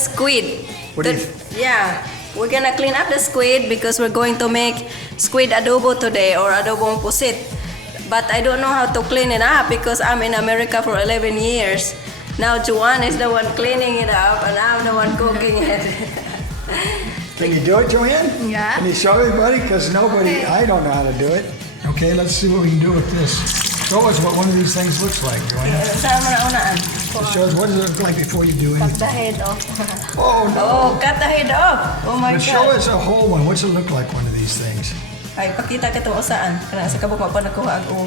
squid. What do you? Yeah, we're gonna clean up the squid because we're going to make squid adobo today or adobong pusit. But I don't know how to clean it up because I'm in America for 11 years. Now Joanne is the one cleaning it up and I'm the one cooking it. Can you do it, Joanne? Yeah. Can you show everybody? Because nobody, I don't know how to do it. Okay, let's see what we can do with this. Show us what one of these things looks like, Joanne. Show us what does it look like before you do Cut anything. the head off. Oh no! Oh, cut the head off. Oh my But show God. us a whole one. What's it look like, one of these things? Ay, pakita ka ito saan. Kana sa kabuk pa nakuha ako.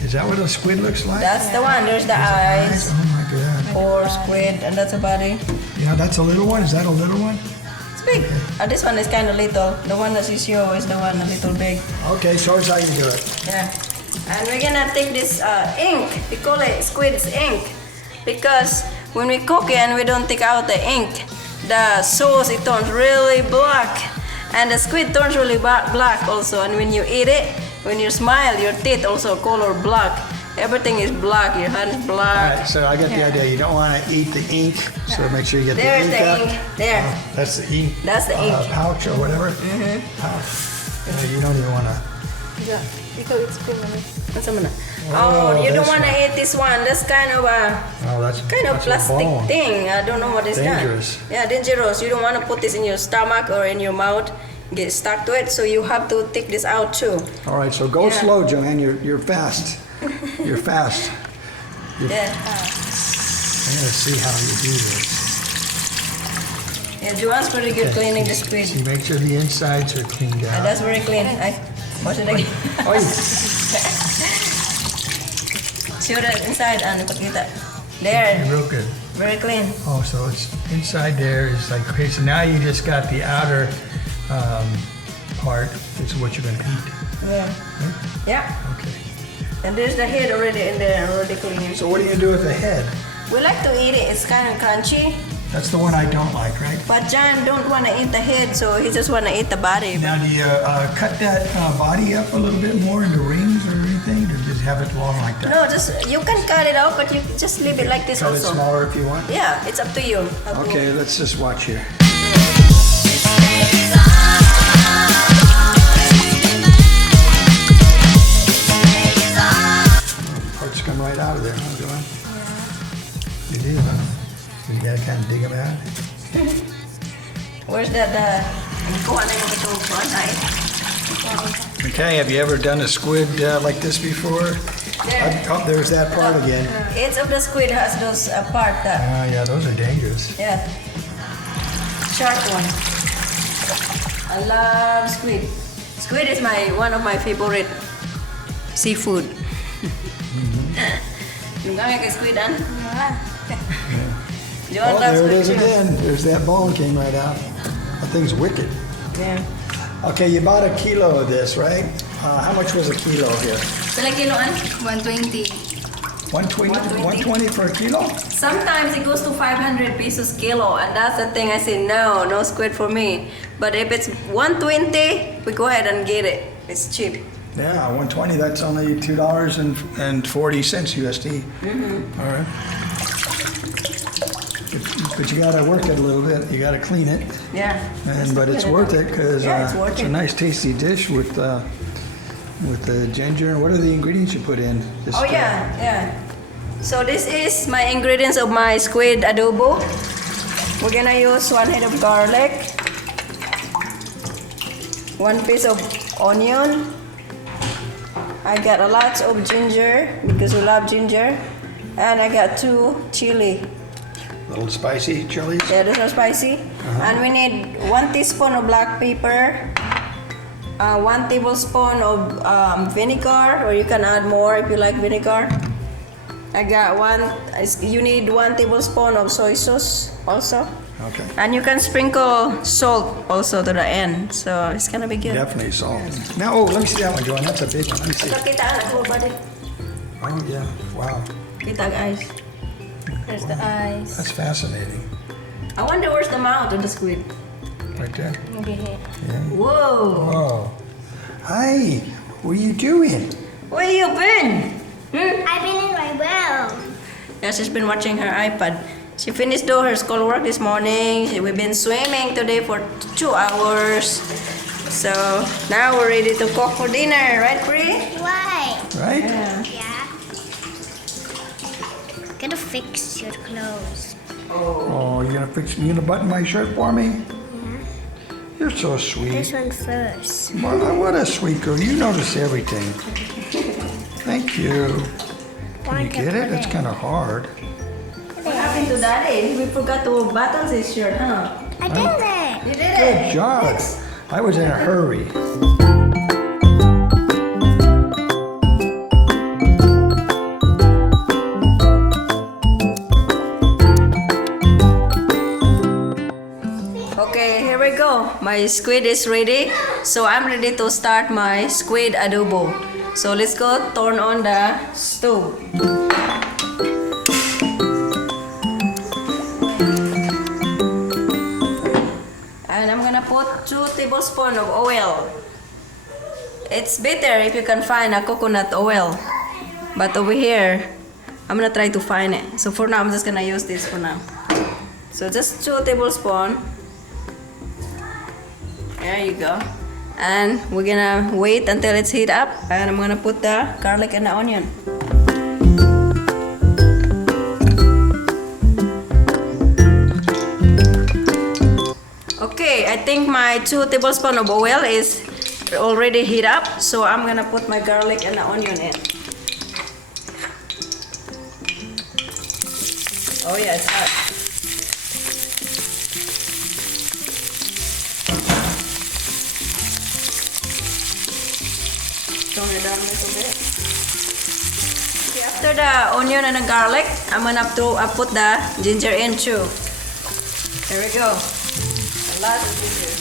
Is that what a squid looks like? That's the one. There's the eyes. Oh my God. Or squid, and that's the body. Yeah, that's a little one. Is that a little one? It's big. This one is kind of little. The one that you show is the one a little big. Okay, show us how you do it. Yeah. And we're gonna take this ink. We call it squid's ink because when we cook it and we don't take out the ink, the sauce it turns really black, and the squid turns really black also. And when you eat it, when you smile, your teeth also color black. Everything is black. Your hands All black. right, so I get the idea. You don't want to eat the ink, so make sure you get There's the ink the out. ink. There. That's the ink. That's the ink. Pouch or whatever. Pouch. You don't even want to. Yeah, because it's criminal. What's that? Oh, you don't this want to one. eat this one. That's kind of a Oh, that's kind of that's a plastic bone. thing. I don't know what it's Dangerous. done. Yeah, dangerous. You don't want to put this in your stomach or in your mouth. Get stuck to it. So you have to take this out too. All right, so go Yeah. slow, Joanne. You're fast. You're fast. Yeah. I'm gonna see how you do this. Yeah, Joanne's pretty good cleaning the squid. See, make sure the insides are cleaned And out. that's very clean. I wash it again. Oh, you- Show the inside and pakita. There. real good. Very clean. Oh, so it's inside there is like okay. So now you just got the outer part. This is what you're gonna eat. Yeah. Yeah. Okay. And there's the head already in there, already clean. So what are you gonna do with the head? We like to eat it. It's kind of crunchy. That's the one I don't like, right? But John don't want to eat the head, so he just want to eat the body. Now, do you cut that body up a little bit more into rings or anything, or just have it long like that? No, just you can cut it out, but you just leave it like this Cut it also. smaller if you want. Yeah, it's up to you. Okay, let's just watch here. Parts come right out of there, huh, Joanne? Yeah. You do, huh? So you gotta kind of dig them out. Where's that? Okay, have you ever done a squid like this before? There. Oh, there's that part again. Each of the squid has those part that. Yeah, those are dangerous. Yeah. Sharp one. I love squid. Squid is one of my favorite seafood. Yung kaya kay squid, an? Joanne Oh, loves there it squid is too. again. There's that bone came right out. That thing's wicked. Yeah. Okay, you bought a kilo of this, right? How much was a kilo here? Sila kilo, an? 120. 120, 120. 120 for a kilo? Sometimes it goes to 500 pesos kilo, and that's the thing I say, no squid for me. But if it's 120, we go ahead and get it. It's cheap. Yeah, 120, that's only $2.40 USD. All right. But you gotta work it a little bit. You gotta clean it. Yeah. But it's worth it because Yeah, it's worth it's a it. nice tasty dish with the ginger. What are the ingredients you put in? Just, Oh yeah. So this is my ingredients of my squid adobo. We're gonna use 1 head of garlic, 1 piece of onion. I got a lot of ginger because we love ginger, and I got 2 chili. little spicy chilies. Yeah, those are spicy. And we need 1 teaspoon of black pepper, 1 tablespoon of vinegar, or you can add more if you like vinegar. I got you need 1 tablespoon of soy sauce also. Okay. And you can sprinkle salt also to the end, so it's gonna be good. Definitely salt. Now, let me see that one, Joanne. That's a big one. Let me see. Kita anak ko, buddy. Oh, yeah. Wow. Kita guys. There's the eyes. That's fascinating. I wonder where's the mouth of the squid. Right there. Maybe here. Yeah. Whoa! Oh. Hi. What are you doing? Where you been? I've been in my well. Yeah, she's been watching her iPad. She finished doing her schoolwork this morning. We've been swimming today for 2 hours. So now we're ready to cook for dinner, right, Pri? Why? Right? Yeah. Yeah. Gotta fix your clothes. Oh, you gonna button my shirt for me? You're so sweet. This one first. Marla, what a sweet girl. You notice everything. Thank you. Can you get it? It's kind of hard. What happened to Daddy? We forgot to button his shirt, huh? I did it. You did Good it. job. I was in a hurry. Okay, here we go. My squid is ready. So I'm ready to start my squid adobo. So let's go turn on the stove. And I'm gonna put 2 tablespoons of oil. It's better if you can find a coconut oil. But over here, I'm gonna try to find it. So for now, I'm just gonna use this for now. So just 2 tablespoons. There you go. And we're gonna wait until it's heat up. And I'm gonna put the garlic and the onion. Okay, I think my 2 tablespoons of oil is already heat up. So I'm gonna put my garlic and the onion in. Oh yeah, it's hot. Turn it down a little bit. Okay, after the onion and the garlic, I'm gonna put the ginger in too. There we go. A lot of ginger.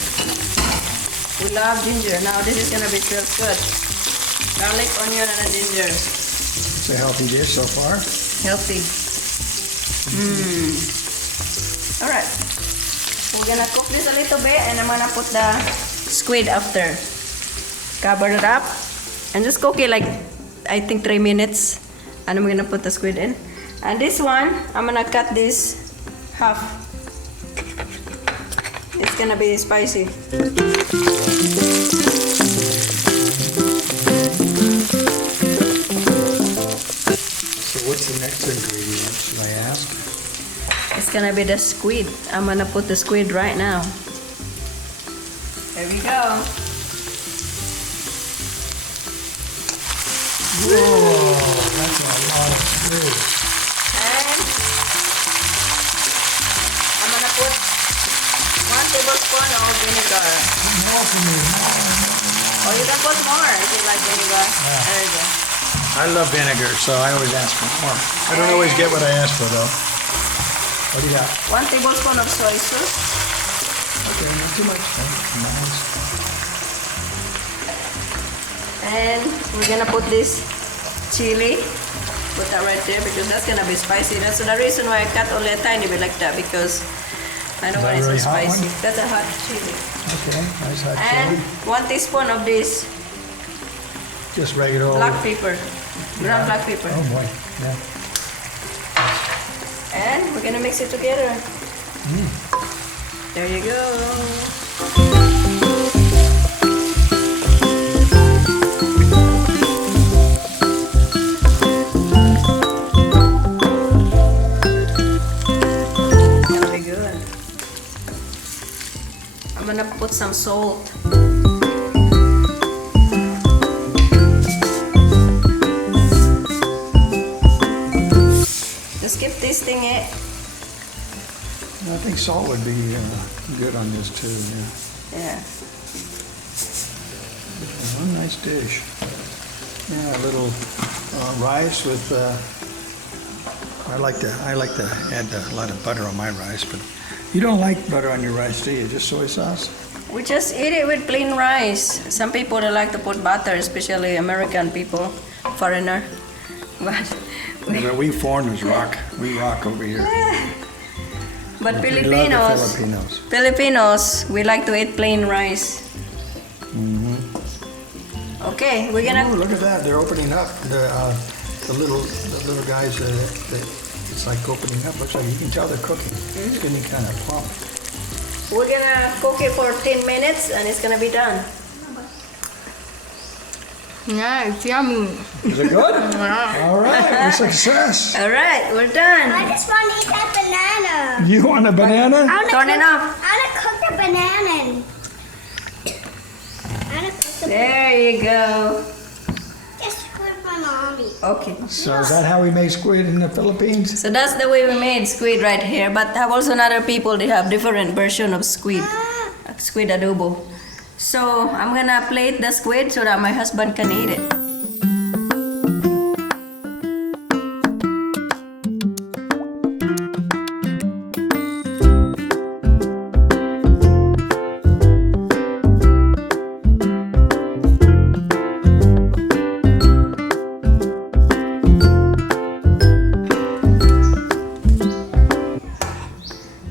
We love ginger. Now this is gonna be real good. Garlic, onion, and the ginger. It's a healthy dish so far. Healthy. Alright. We're gonna cook this a little bit and I'm gonna put the squid after. Cover it up and just cook it like I think 3 minutes. And I'm gonna put the squid in. And this one, I'm gonna cut this half. It's gonna be spicy. So what's the next ingredient, should I ask? It's gonna be the squid. I'm gonna put the squid right now. There we go. Whoa, that's a lot of squid. And I'm gonna put 1 tablespoon of vinegar. More for me. Or you can put more if you like vinegar. There you go. I love vinegar, so I always ask for more. I don't always get what I ask for, though. What do you got? 1 tablespoon of soy sauce. Okay, not too much. Nice. And we're gonna put this chili. Put that right there because that's gonna be spicy. That's the reason why I cut only a tiny bit like that because I don't Is that want it so really hot spicy. one? That's a hot chili. Okay, nice hot And chili. 1 teaspoon of this Just regular old... black pepper. Ground black pepper. Oh boy, yeah. And we're gonna mix it together. There you go. Gonna be good. I'm gonna put some salt. Just keep tasting it. I think salt would be good on this too, yeah. Yeah. One nice dish. Yeah, a little rice with. I like to add a lot of butter on my rice, but you don't like butter on your rice, do you? Just soy sauce. We just eat it with plain rice. Some people they like to put butter, especially American people, foreigner. But We foreigners rock. We rock over here. but We love the Filipinos, Filipinos. we like to eat plain rice. Okay, we're Oh, gonna. look at that! They're opening up the little guys that It's like opening up. Looks like you can tell they're cooking. It's getting kind of plump. We're gonna cook it for 10 minutes and it's gonna be done. Yeah, it's yummy. Is it good? All right, a success. All right, we're done. I just want to eat that banana. You want a banana? Turn it off. I want to cook the banana. I want to cook the There you go. Just with my mommy. Okay. So is that how we make squid in the Philippines? So that's the way we made squid right here. But have also other people, they have different version of squid. Squid adobo. So I'm gonna plate the squid so that my husband can eat it.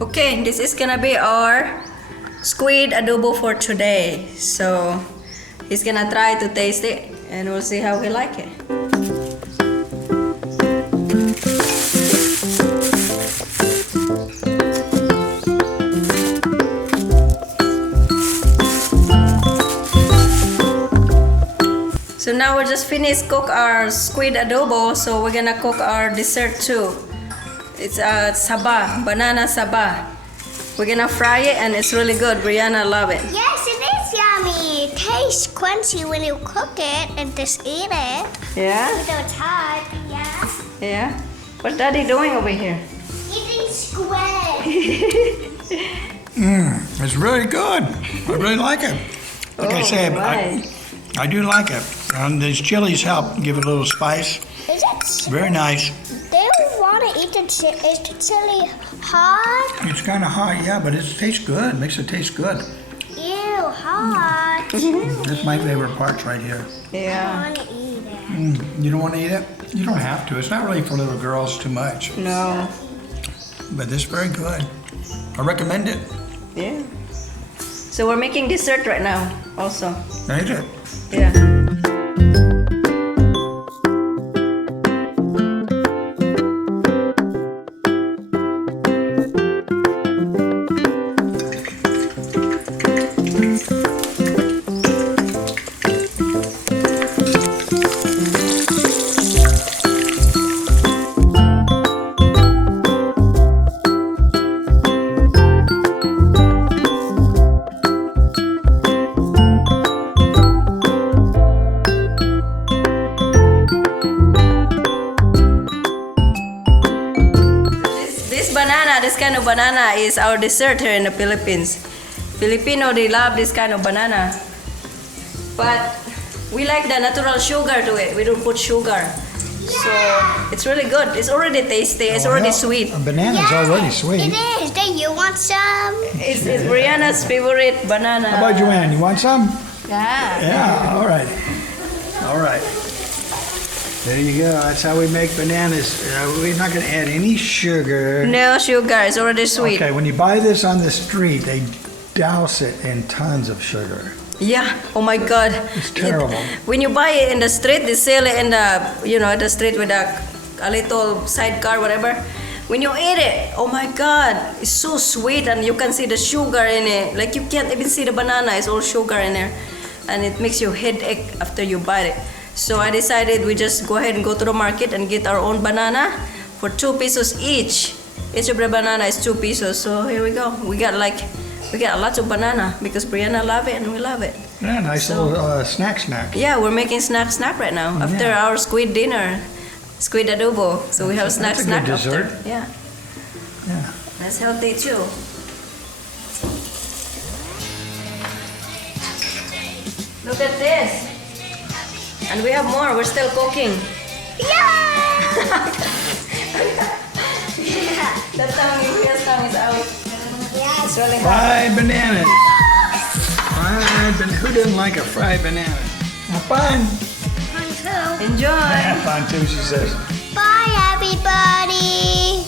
Okay, this is gonna be our squid adobo for today. So he's gonna try to taste it and we'll see how he like it. So now we just finished cook our squid adobo, so we're gonna cook our dessert too. It's saba, banana saba. We're gonna fry it and it's really good. Brianna love it. Yes, it is yummy. It tastes crunchy when you cook it and just eat it. Yeah? So it's hot, yeah. Yeah? What's Daddy doing over here? Eating squid. It's really good. I really like it. Like I said, right. I do like it. And these chilies help give it a little spice. Is it? Very nice. They want to eat it. Is the chili hot? It's kind of hot, yeah, but it tastes good. Makes it taste good. Ew, hot. That's my favorite parts right here. I Yeah. want to eat it. You don't want to eat it? You don't have to. It's not really for little girls too much. No. But it's very good. I recommend it. Yeah. So we're making dessert right now also. Ain't it? Yeah. This kind of banana is our dessert here in the Philippines. Filipino, they love this kind of banana. But we like the natural sugar to it. We don't put sugar. So it's really good. It's already tasty. It's already sweet. A banana's already sweet. It is. Do you want some? It's Brianna's favorite banana. How about Joanne? You want some? Yeah. Yeah, all right. All right. There you go. That's how we make bananas. We're not going to add any sugar. No sugar. It's already sweet. Okay, when you buy this on the street, they douse it in tons of sugar. Yeah. Oh my God. It's terrible. When you buy it in the street, they sell it in the the street with a little sidecar, whatever. When you eat it, oh my God, it's so sweet and you can see the sugar in it. Like you can't even see the banana. It's all sugar in there, and it makes you headache after you bite it. So I decided we just go ahead and go to the market and get our own banana for 2 pesos each. Each of the banana is 2 pesos. So here we go. We got lots of banana because Brianna love it and we love it. Yeah, nice little snack. Yeah, we're making snack right now after our squid dinner, squid adobo. So we have That's a snack good after. dessert. Yeah, Yeah. that's healthy too. Look at this. And we have more. We're still cooking. Yeah! The tongue is out. It's really hot. Fried bananas. Who doesn't like a fried banana? Have fun. Enjoy. Have fun too, she says. Bye, everybody.